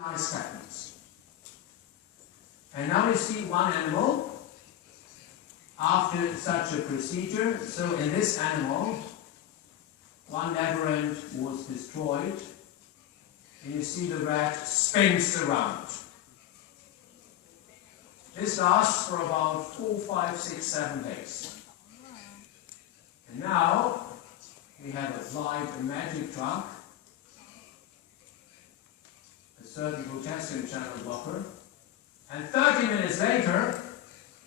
nice patterns. And now we see one animal after such a procedure. So in this animal, one labyrinth was destroyed, and you see the rat spins around. This lasts for about 4, 5, 6, 7 days. And now we have applied a magic drug, a certain potassium channel blocker, and 30 minutes later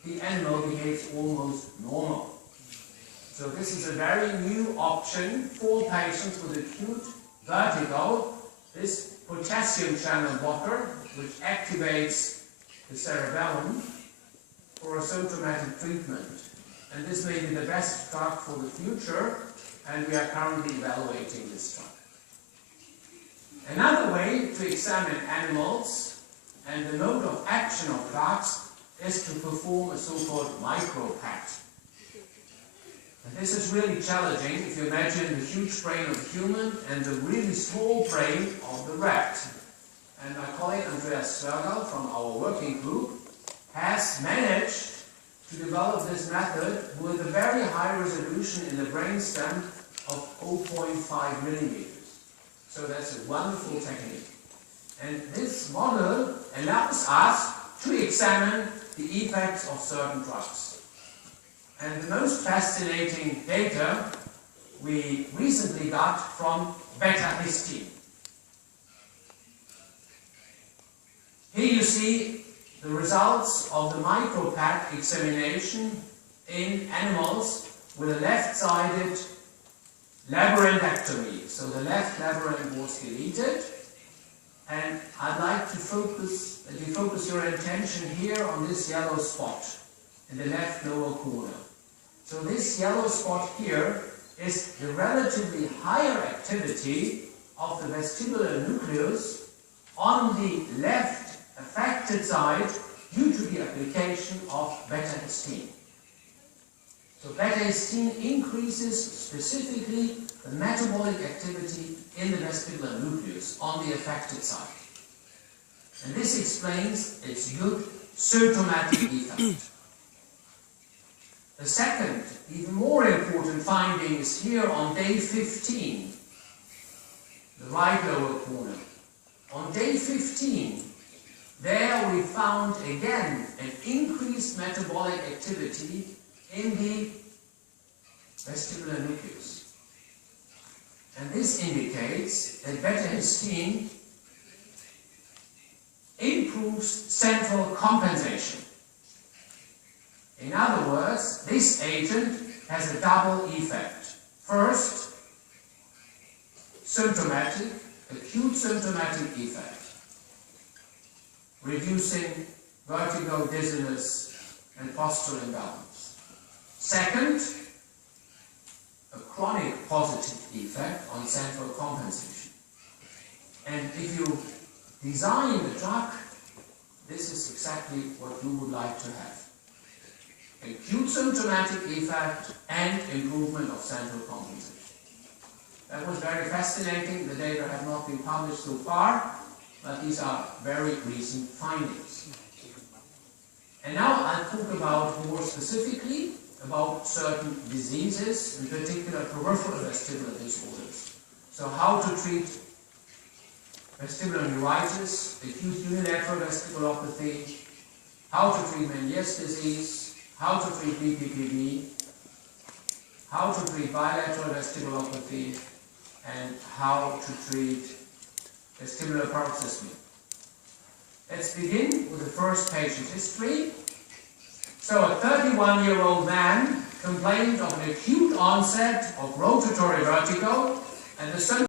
the animal behaves almost normal. So this is a very new option for patients with acute vertigo. This potassium channel blocker, which activates the cerebellum for a symptomatic treatment. And this may be the best drug for the future, and we are currently evaluating this drug. Another way to examine animals and the mode of action of drugs is to perform a so-called micro-PET. And this is really challenging if you imagine the huge brain of the human and the really small brain of the rat. And my colleague Andreas Sörgel from our working group has managed to develop this method with a very high resolution in the brainstem of 0.5 millimeters. So that's a wonderful technique. And this model allows us to examine the effects of certain drugs. And the most fascinating data we recently got from beta-histine. Here you see the results of the micro-PET examination in animals with a left-sided labyrinthectomy. So the left labyrinth was deleted, and I'd like to focus your attention here on this yellow spot in the left lower corner. So this yellow spot here is the relatively higher activity of the vestibular nucleus on the left affected side due to the application of beta-histine. So beta-histine increases specifically the metabolic activity in the vestibular nucleus on the affected side. And this explains its good symptomatic effect. The second, even more important finding is here on day 15, the right lower corner. On day 15, there we found again an increased metabolic activity in the vestibular nucleus. And this indicates that beta-histine improves central compensation. In other words, this agent has a double effect. First, symptomatic, acute symptomatic effect, reducing vertigo, dizziness, and postural imbalance. Second, a chronic positive effect on central compensation. And if you design the drug, this is exactly what you would like to have. Acute symptomatic effect and improvement of central compensation. That was very fascinating. The data have not been published so far, but these are very recent findings. And now I'll talk about more specifically about certain diseases, in particular peripheral vestibular disorders. So how to treat vestibular neuritis, acute unilateral vestibulopathy, how to treat Meniere's disease, how to treat BPPV, how to treat bilateral vestibulopathy, and how to treat vestibular paroxysmia. Let's begin with the first patient history. So a 31-year-old man complained of an acute onset of rotatory vertigo, and the